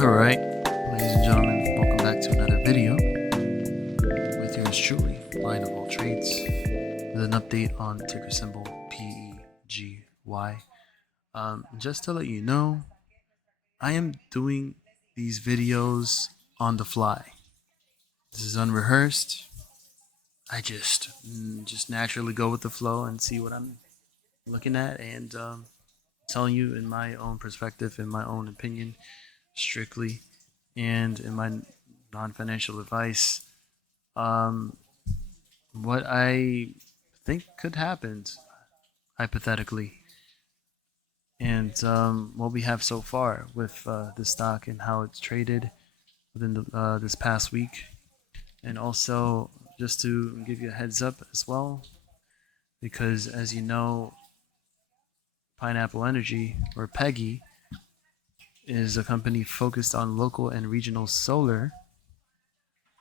Alright, ladies and gentlemen, welcome back to another video with yours truly, Lion of All Trades, with an update on ticker symbol PEGY. Just to let you know, I am doing these videos on the fly. This is unrehearsed. I just naturally go with the flow and see what I'm looking at and telling you in my own perspective, in my own opinion, strictly, and in my non-financial advice, what I think could happen hypothetically, and what we have so far with the stock and how it's traded within this past week, and also just to give you a heads up as well, because as you know, Pineapple Energy, or Pegy, is a company focused on local and regional solar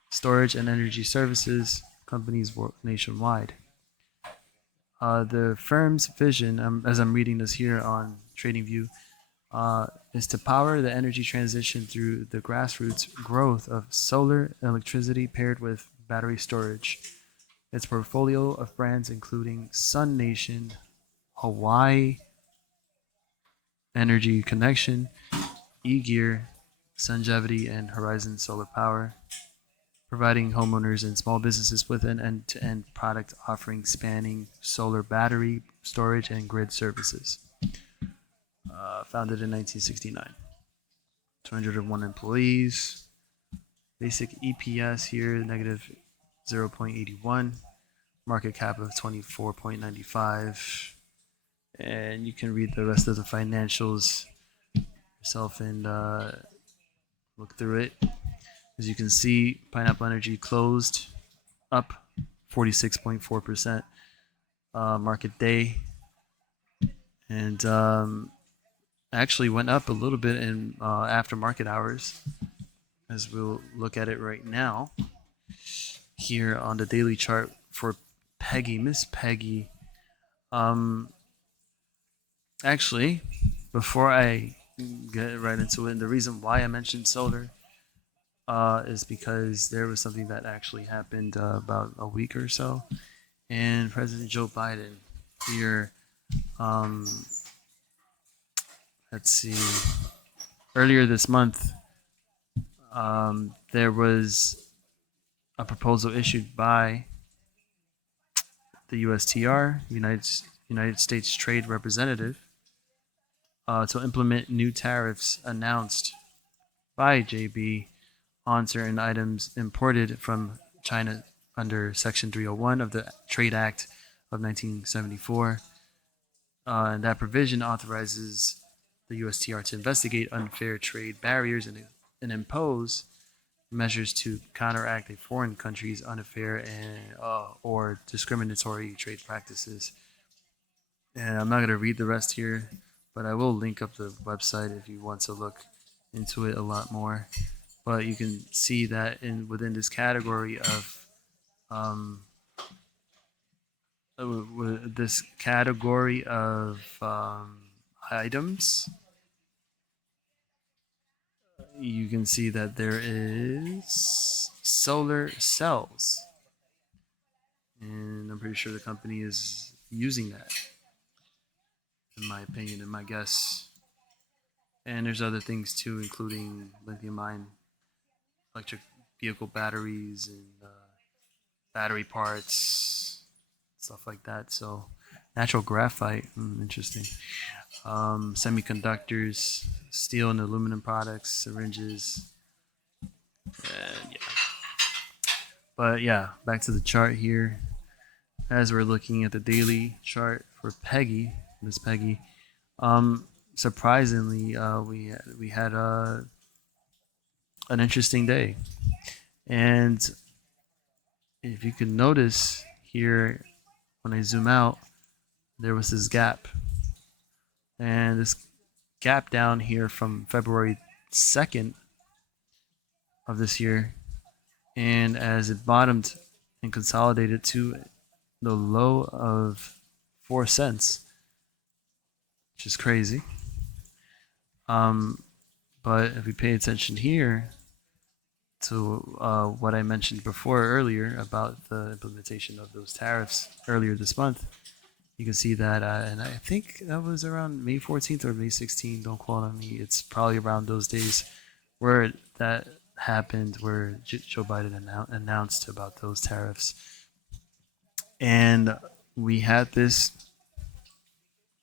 storage and energy services companies nationwide. The firm's vision, as I'm reading this here on TradingView, is to power the energy transition through the grassroots growth of solar electricity paired with battery storage. Its portfolio of brands including Sun Nation, Hawaii Energy Connection, eGear, Sungevity, and Horizon Solar Power, providing homeowners and small businesses with an end-to-end product offering spanning solar battery storage and grid services. Founded in 1969. 201 employees. Basic EPS here, negative 0.81. Market cap of 24.95. And you can read the rest of the financials yourself and look through it. As you can see, Pineapple Energy closed up 46.4% market day, and actually went up a little bit in after market hours, as we'll look at it right now here on the daily chart for Pegy, Miss Pegy. Actually, before I get right into it, and the reason why I mentioned solar is because there was something that actually happened about a week or so, and President Joe Biden here, let's see, earlier this month, there was a proposal issued by the USTR, United States Trade Representative, to implement new tariffs announced by JB on certain items imported from China under Section 301 of the Trade Act of 1974. And that provision authorizes the USTR to investigate unfair trade barriers and impose measures to counteract a foreign country's unfair and or discriminatory trade practices. And I'm not going to read the rest here, but I will link up the website if you want to look into it a lot more. But you can see that within this category of items, you can see that there is solar cells, and I'm pretty sure the company is using that, in my opinion and my guess. And there's other things too, including lithium-ion electric vehicle batteries and battery parts, stuff like that. So natural graphite, interesting. Semiconductors, steel and aluminum products, syringes, and yeah. But yeah, back to the chart here. As we're looking at the daily chart for Pegy, Miss Pegy, surprisingly, we had an interesting day, and if you can notice here, when I zoom out, there was this gap, and this gap down here from February 2nd of this year, and as it bottomed and consolidated to the low of 4 cents, which is crazy. But But if we pay attention here to what I mentioned before earlier about the implementation of those tariffs earlier this month, you can see that, and I think that was around May 14th or May 16th. Don't quote on me. It's probably around those days where that happened, where Joe Biden announced about those tariffs, and we had this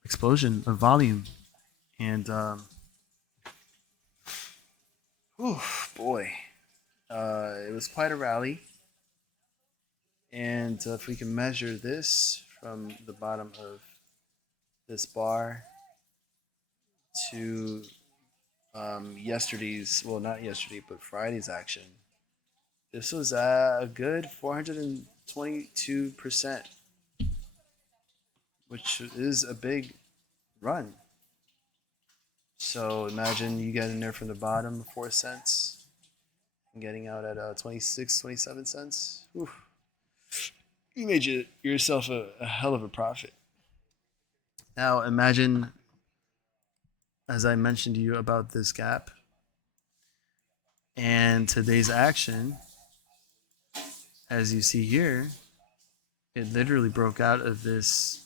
explosion of volume, and oh boy, it was quite a rally. And if we can measure this from the bottom of this bar to yesterday's, well, not yesterday, but Friday's action, this was a good 422%, which is a big run. So imagine you get in there from the bottom, 4 cents, and getting out at 26, 27 cents. Whew. You made yourself a hell of a profit. Now imagine, as I mentioned to you about this gap and today's action, as you see here, it literally broke out of this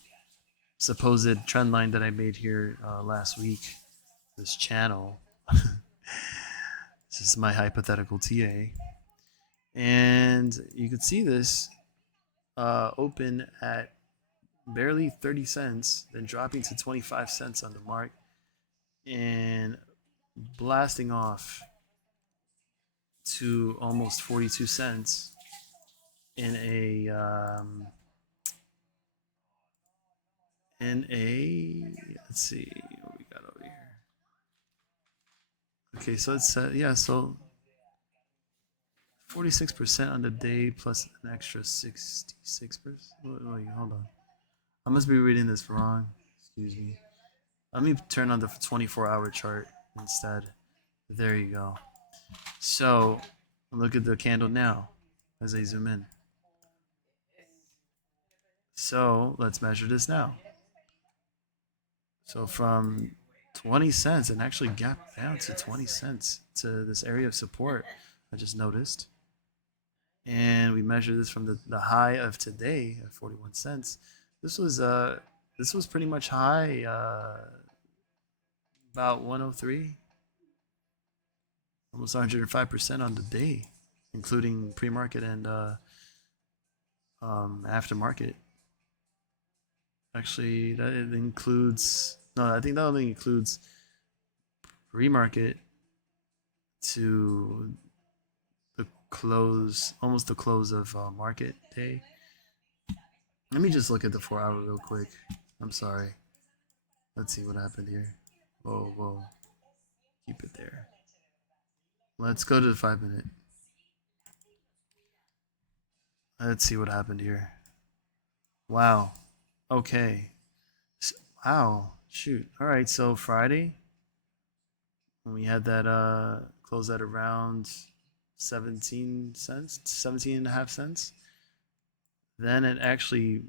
supposed trend line that I made here last week, this channel. This is my hypothetical TA. And you could see this open at barely 30 cents, then dropping to 25 cents on the mark and blasting off to almost 42 cents in a let's see what we got over here. Okay, so it's yeah, so 46% on the day plus an extra 66%. Wait, hold on. I must be reading this wrong. Excuse me. Let me turn on the 24-hour chart instead. There you go. So look at the candle now as I zoom in. So let's measure this now. So from 20 cents and actually gapped down to 20 cents to this area of support I just noticed. And we measure this from the high of today at 41 cents. This was pretty much high about 103, almost 105% on the day, including pre-market and aftermarket. Actually, that it includes no, I think that only includes pre-market to the close, almost the close of market day. Let me just look at the 4 hour real quick. I'm sorry. Let's see what happened here. Whoa, whoa. Keep it there. Let's go to the 5 minute. Let's see what happened here. Wow. Okay. Wow. Shoot. All right. So Friday, when we had that close at around 17 cents, 17 and a half cents, then it actually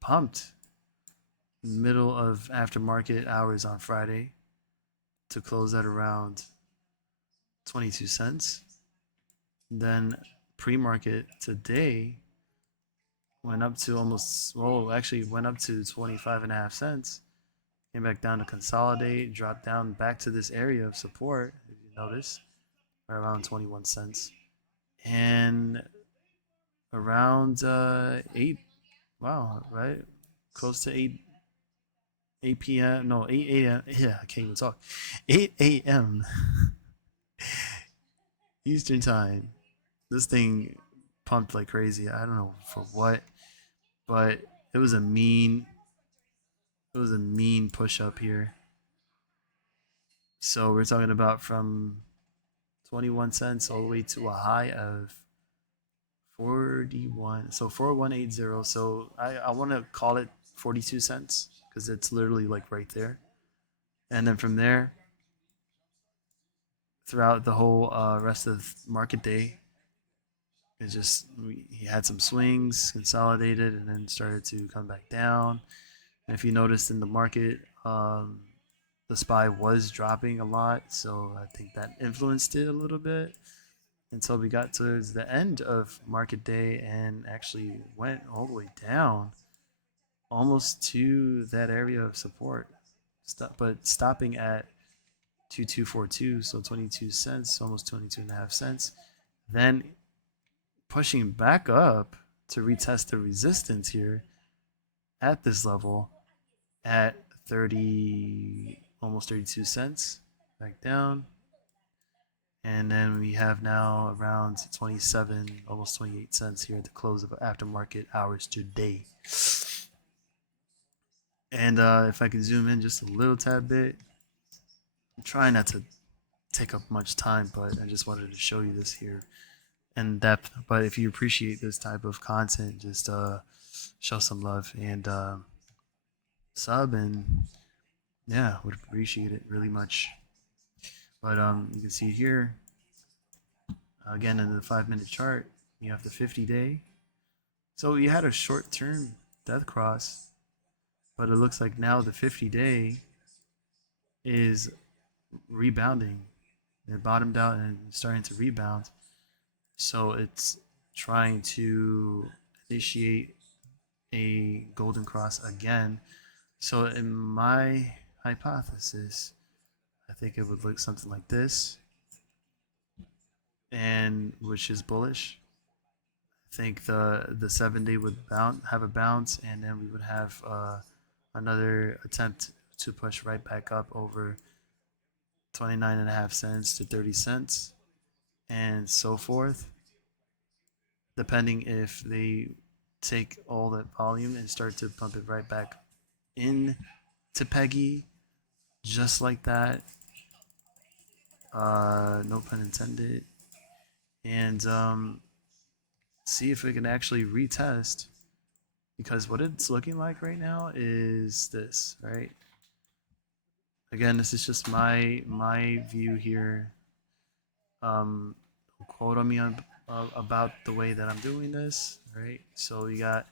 pumped middle of aftermarket hours on Friday to close at around 22 cents. Then pre-market today went up to almost, well, actually went up to 25 and a half cents. Came back down to consolidate, dropped down back to this area of support, if you notice, around 21 cents. And around 8, wow, right? Close to 8 p.m. No, 8 a.m. Yeah, I can't even talk. 8 a.m. Eastern time. This thing pumped like crazy. I don't know for what, but it was a mean push up here. So we're talking about from 21 cents all the way to a high of 41. So 4180. So I want to call it 42 cents because it's literally like right there. And then from there, throughout the whole rest of market day, it just he had some swings, consolidated, and then started to come back down. And if you noticed in the market, the SPY was dropping a lot, so I think that influenced it a little bit until we got towards the end of market day and actually went all the way down almost to that area of support. But stopping at 2242, so 22 cents, almost 22 and a half cents. Then pushing back up to retest the resistance here at this level at 30, almost 32 cents. Back down. And then we have now around 27, almost 28 cents here at the close of aftermarket hours today. And if I can zoom in just a little tad bit, I'm trying not to take up much time, but I just wanted to show you this here in depth. But if you appreciate this type of content, just show some love and sub, and yeah, would appreciate it really much. But you can see here again in the 5-minute chart, you have the 50-day. So you had a short-term death cross, but it looks like now the 50-day is rebounding. It bottomed out and starting to rebound. So it's trying to initiate a golden cross again. So in my hypothesis, I think it would look something like this, and which is bullish. I think the 7-day would have a bounce, and then we would have another attempt to push right back up over 29 and a half cents to 30 cents, and so forth, depending if they take all that volume and start to pump it right back in to Pegy, just like that. No pun intended. And see if we can actually retest, because what it's looking like right now is this, right? Again, this is just my view here. Don't quote on me on about the way that I'm doing this, right? So you got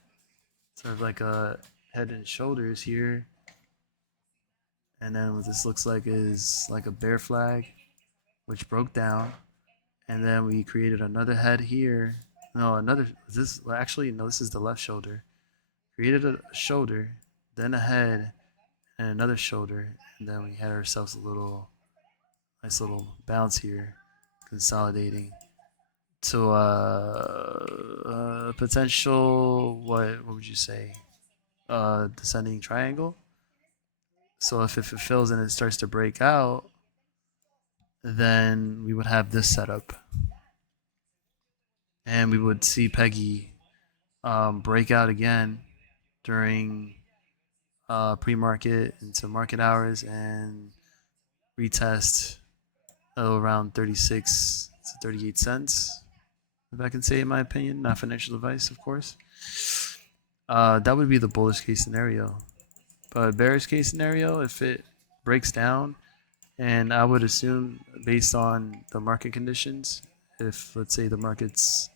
sort of like a head and shoulders here, and then what this looks like is like a bear flag, which broke down, and then we created another head here. No, another. This actually no, this is the left shoulder. Created a shoulder, then a head, and another shoulder, and then we had ourselves a little nice little bounce here, consolidating to a potential what would you say descending triangle. So if it fulfills and it starts to break out, then we would have this setup, and we would see Pegy break out again during pre-market into market hours and retest around 36 to 38 cents, if I can say, in my opinion, not financial advice, of course. That would be the bullish case scenario. But bearish case scenario, if it breaks down, and I would assume based on the market conditions, if let's say the markets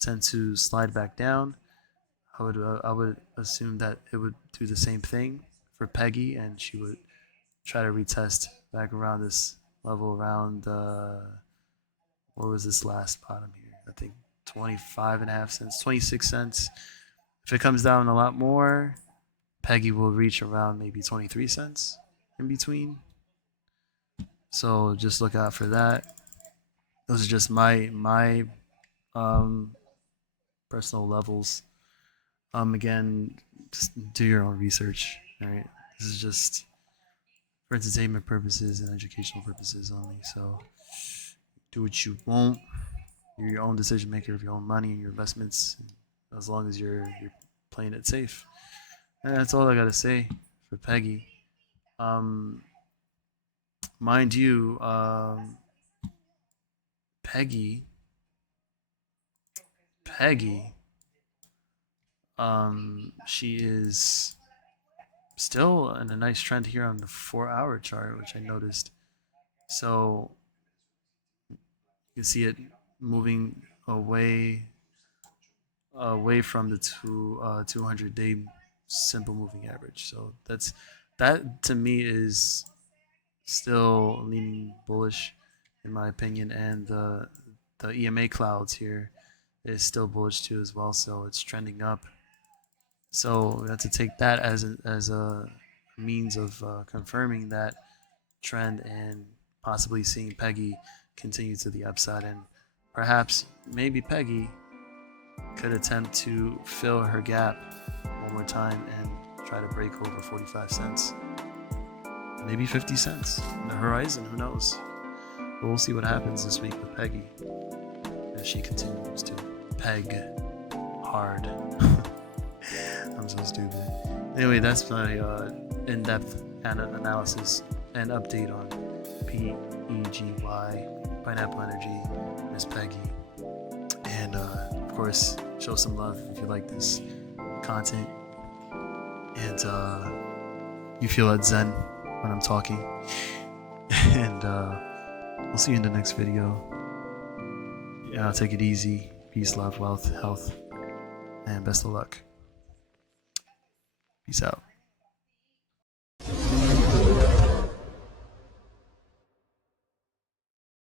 tend to slide back down, I would assume that it would do the same thing for Pegy, and she would try to retest back around this level around what was this last bottom here? I think 25 and a half cents, 26 cents. If it comes down a lot more, Pegy will reach around maybe 23 cents in between. So just look out for that. Those are just my um, personal levels. Again, just do your own research. All right, this is just for entertainment purposes and educational purposes only. So do what you want. You're your own decision maker of your own money and your investments, as long as you're playing it safe. And that's all I gotta say for Pegy. Um, mind you, Pegy, Pegy, she is still in a nice trend here on the 4-hour chart, which I noticed. So you can see it moving away from the 200-day simple moving average. So that to me is still leaning bullish in my opinion, and the EMA clouds here is still bullish too as well, so it's trending up. So we have to take that as a means of confirming that trend and possibly seeing Pegy continue to the upside, and perhaps maybe Pegy could attempt to fill her gap one more time and try to break over 45 cents. Maybe 50 cents on the horizon, who knows? But we'll see what happens this week with Pegy as she continues to peg hard. I'm so stupid. Anyway, that's my in-depth analysis and update on PEGY, Pineapple Energy, Miss Pegy. And of course, show some love if you like this content. And you feel that zen when I'm talking. And we'll see you in the next video. Yeah, take it easy. Peace, love, wealth, health, and best of luck. Peace out.